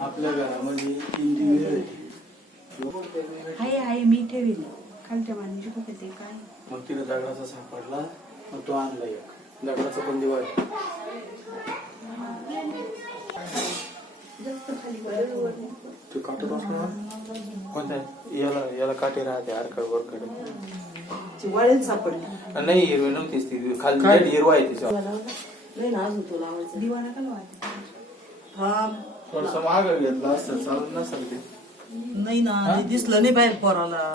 आपल्या घरामध्ये 3 दिवे आहे मी ठेवील खालच्या मांडीची कुठे ते काय मग तिने दगडाचा सापडला मग तो आणला एक दगडाचा पण दिवा आहे. ते काटत असणार कोणत्या याला काटे राहते आरकड वरकड वाळेल सापडली नाही हिरवी नव्हतीच ती खाली हिरवा आहे तिचा नाही ना अजून तो लावायचा दिवाना का लावायचा हा थोडस महाग घेतला असतं चालत नसेल ते नाही ना ते दिसलं नाही बाहेर पोराला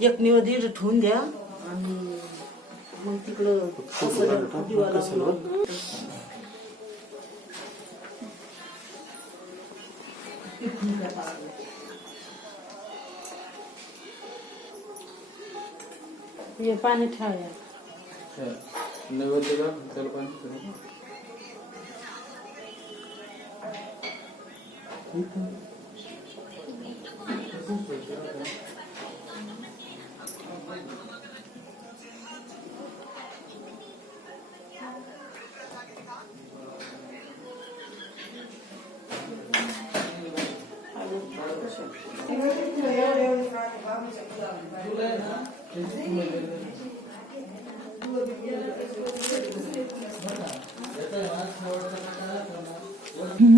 एक निवड इकडे ठेवून द्या आणि मग तिकडं दिवा लावून पाणी ठेवायला नैवेद्य का त्याला पाणी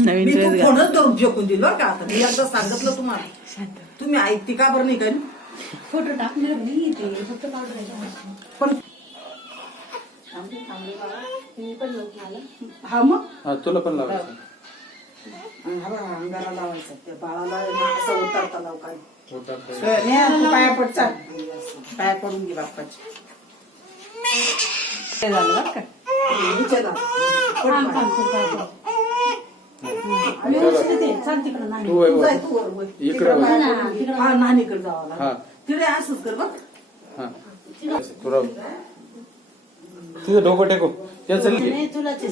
मी तू फोनच धरून फेकून दिलो का आता मी एकदा सांगितलं तुम्हाला तुम्ही ऐकते का बरं नाही का फोटो टाकणार नाही ते फक्त पण हा मग तुला पण लावायचं अंगाला लावायचं त्या बाळाला असं उतरता लाव काय उतरता. पाया पड चाल पाया पडून घे बाप्पाची झालं बरं का चला तू इकडे हा नानीकडे जावं लागलं तिकडे असंच कर बघ तुला तुझं डोकं टेको त्या चल तुलाच